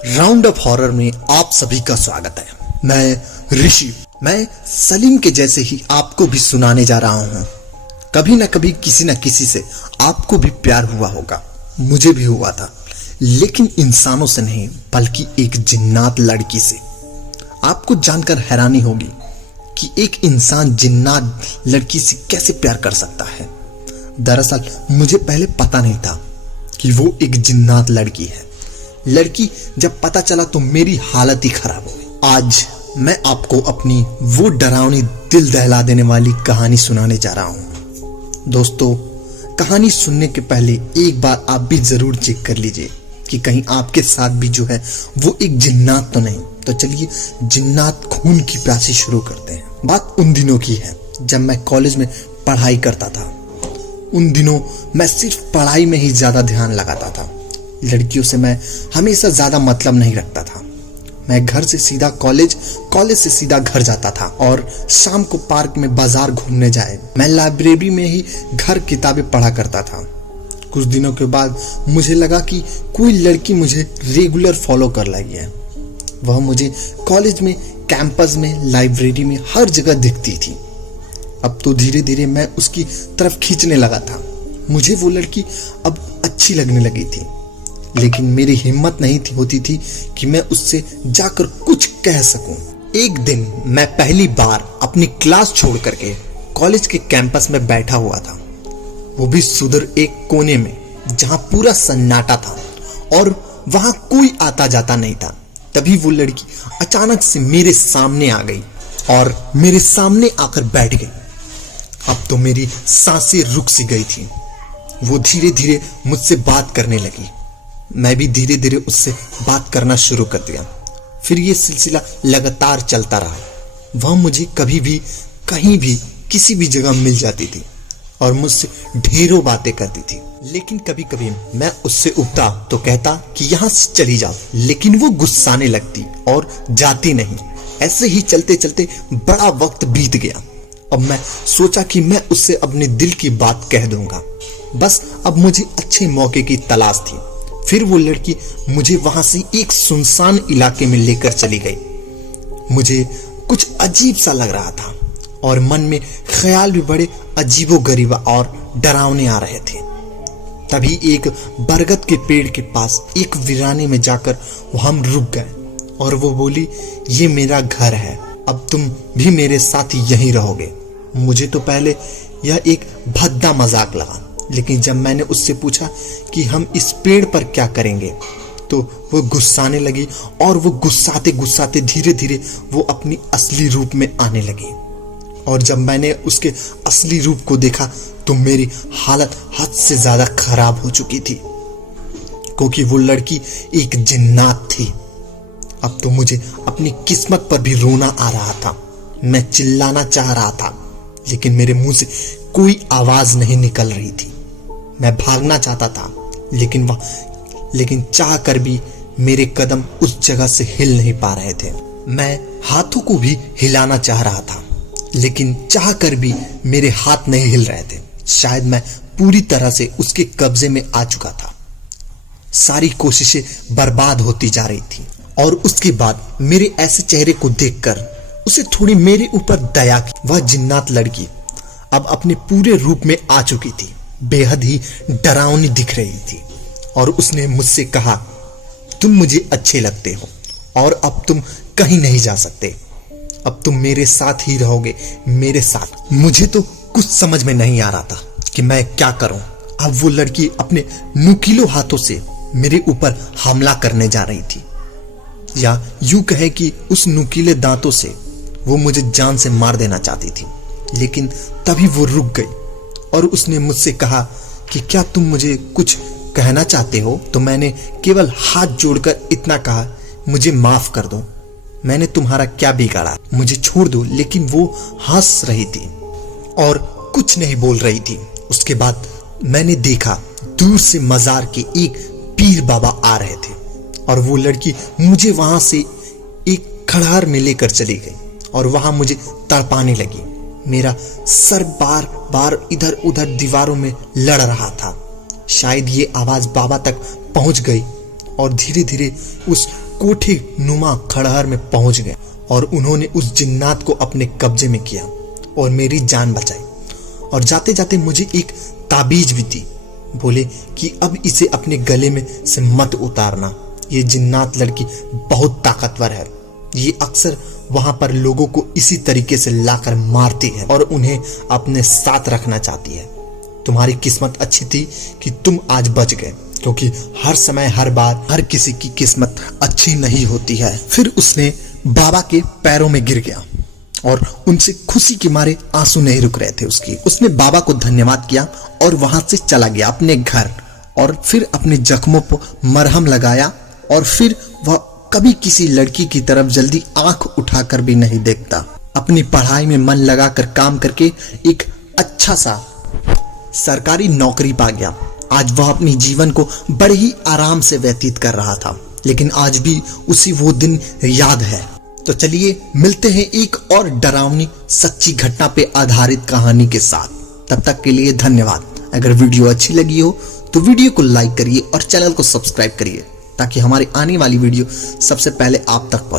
Round up horror में आप सभी का स्वागत है। मैं ऋषि, मैं सलीम के जैसे ही आपको भी सुनाने जा रहा हूं। कभी ना कभी किसी न किसी से आपको भी प्यार हुआ होगा, मुझे भी हुआ था, लेकिन इंसानों से नहीं बल्कि एक जिन्नात लड़की से। आपको जानकर हैरानी होगी कि एक इंसान जिन्नात लड़की से कैसे प्यार कर सकता है। दरअसल मुझे पहले पता नहीं था कि वो एक जिन्नात लड़की है। लड़की जब पता चला तो मेरी हालत ही खराब हो गई। आज मैं आपको अपनी वो डरावनी दिल दहला देने वाली कहानी सुनाने जा रहा हूं। दोस्तों, कहानी सुनने के पहले एक बार आप भी जरूर चेक कर लीजिए कि कहीं आपके साथ भी जो है वो एक जिन्नात तो नहीं। तो चलिए जिन्नात खून की प्यासी शुरू करते हैं। बात उन दिनों की है जब मैं कॉलेज में पढ़ाई करता था। उन दिनों मैं सिर्फ पढ़ाई में ही ज्यादा ध्यान लगाता था। लड़कियों से मैं हमेशा ज्यादा मतलब नहीं रखता था। मैं घर से सीधा कॉलेज से सीधा घर जाता था और शाम को पार्क में बाजार घूमने जाए। मैं लाइब्रेरी में ही घर किताबें पढ़ा करता था। कुछ दिनों के बाद मुझे लगा कि कोई लड़की मुझे रेगुलर फॉलो कर रही है। वह मुझे कॉलेज में, कैंपस में, लाइब्रेरी में हर जगह दिखती थी। अब तो धीरे धीरे मैं उसकी तरफ खींचने लगा था। मुझे वो लड़की अब अच्छी लगने लगी थी, लेकिन मेरी हिम्मत नहीं होती थी कि मैं उससे जाकर कुछ कह सकूं। एक दिन मैं पहली बार अपनी क्लास छोड़ करके कॉलेज के कैंपस में बैठा हुआ था, वो भी सुदूर एक कोने में जहां पूरा सन्नाटा था और वहां कोई आता जाता नहीं था। तभी वो लड़की अचानक से मेरे सामने आ गई और मेरे सामने आकर बैठ गई। अब तो मेरी सांसें रुक सी गई थी। वो धीरे धीरे मुझसे बात करने लगी। मैं भी धीरे धीरे उससे बात करना शुरू कर दिया। फिर ये सिलसिला लगातार चलता रहा। वह मुझे कभी भी, कहीं भी, किसी भी जगह मिल जाती थी और मुझसे ढेरों बातें करती थी। लेकिन कभी कभी मैं उससे उठता तो कहता कि यहाँ से चली जाओ, लेकिन वो गुस्साने लगती और जाती नहीं। ऐसे ही चलते चलते बड़ा वक्त बीत गया। अब मैं सोचा कि मैं उससे अपने दिल की बात कह दूंगा। बस अब मुझे अच्छे मौके की तलाश थी। फिर वो लड़की मुझे वहां से एक सुनसान इलाके में लेकर चली गई। मुझे कुछ अजीब सा लग रहा था और मन में ख्याल भी बड़े अजीबोगरीब और डरावने आ रहे थे। तभी एक बरगद के पेड़ के पास एक वीराने में जाकर हम रुक गए और वो बोली, ये मेरा घर है, अब तुम भी मेरे साथ यहीं रहोगे। मुझे तो पहले यह एक भद्दा मजाक लगा, लेकिन जब मैंने उससे पूछा कि हम इस पेड़ पर क्या करेंगे तो वो गुस्साने लगी और वो गुस्साते गुस्साते धीरे धीरे वो अपनी असली रूप में आने लगी। और जब मैंने उसके असली रूप को देखा तो मेरी हालत हद से ज्यादा खराब हो चुकी थी, क्योंकि वो लड़की एक जिन्नात थी। अब तो मुझे अपनी किस्मत पर भी रोना आ रहा था। मैं चिल्लाना चाह रहा था, लेकिन मेरे मुंह से कोई आवाज नहीं निकल रही थी। मैं भागना चाहता था, लेकिन चाह कर भी मेरे कदम उस जगह से हिल नहीं पा रहे थे। मैं हाथों को भी हिलाना चाह रहा था, लेकिन चाह कर भी मेरे हाथ नहीं हिल रहे थे। शायद मैं पूरी तरह से उसके कब्जे में आ चुका था। सारी कोशिशें बर्बाद होती जा रही थी और उसके बाद मेरे ऐसे चेहरे को देखकर उसे थोड़ी मेरे ऊपर दया की। वह जिन्नात लड़की अब अपने पूरे रूप में आ चुकी थी, बेहद ही डरावनी दिख रही थी और उसने मुझसे कहा, तुम मुझे अच्छे लगते हो और अब तुम कहीं नहीं जा सकते। अब तुम मेरे साथ ही रहोगे, मेरे साथ। मुझे तो कुछ समझ में नहीं आ रहा था कि मैं क्या करूं। अब वो लड़की अपने नुकीले हाथों से मेरे ऊपर हमला करने जा रही थी, या यूं कहे कि उस नुकीले दांतों से वो मुझे जान से मार देना चाहती थी। लेकिन तभी वो रुक गई और उसने मुझसे कहा कि क्या तुम मुझे कुछ कहना चाहते हो? तो मैंने केवल हाथ जोड़कर इतना कहा, मुझे माफ कर दो, मैंने तुम्हारा क्या बिगाड़ा, मुझे छोड़ दो। लेकिन वो हंस रही थी और कुछ नहीं बोल रही थी। उसके बाद मैंने देखा दूर से मजार के एक पीर बाबा आ रहे थे और वो लड़की मुझे वहां से एक खड़ार में लेकर चली गई और वहां मुझे तड़पाने लगी। मेरा सर बार बार इधर उधर दीवारों में लड़ रहा था। शायद ये आवाज बाबा तक पहुंच गई और धीरे धीरे उस कोठे नुमा खड़हर में पहुंच गए और उन्होंने उस जिन्नात को अपने कब्जे में किया और मेरी जान बचाई। और जाते जाते मुझे एक ताबीज भी दी। बोले कि अब इसे अपने गले में से मत उतारना, ये जिन्नात लड़की बहुत ताकतवर है, ये अक्सर वहां पर लोगों को इसी तरीके से लाकर मारती है और उन्हें अपने साथ रखना चाहती है। तुम्हारी किस्मत अच्छी थी कि तुम आज बच गए, क्योंकि हर समय हर बार हर किसी की किस्मत अच्छी नहीं होती है। फिर उसने बाबा के पैरों में गिर गया और उनसे खुशी के मारे आंसू नहीं रुक रहे थे उसने बाबा को धन्यवाद किया और वहां से चला गया अपने घर और फिर अपने जख्मों पर मरहम लगाया और फिर वह कभी किसी लड़की की तरफ जल्दी आंख उठाकर भी नहीं देखता। अपनी पढ़ाई में मन लगाकर काम करके एक अच्छा सा सरकारी नौकरी पा गया। आज वह अपनी जीवन को बड़े ही आराम से व्यतीत कर रहा था, लेकिन आज भी उसी वो दिन याद है। तो चलिए मिलते हैं एक और डरावनी सच्ची घटना पे आधारित कहानी के साथ। तब तक के लिए धन्यवाद। अगर वीडियो अच्छी लगी हो तो वीडियो को लाइक करिए और चैनल को सब्सक्राइब करिए, ताकि हमारी आने वाली वीडियो सबसे पहले आप तक पहुंचे।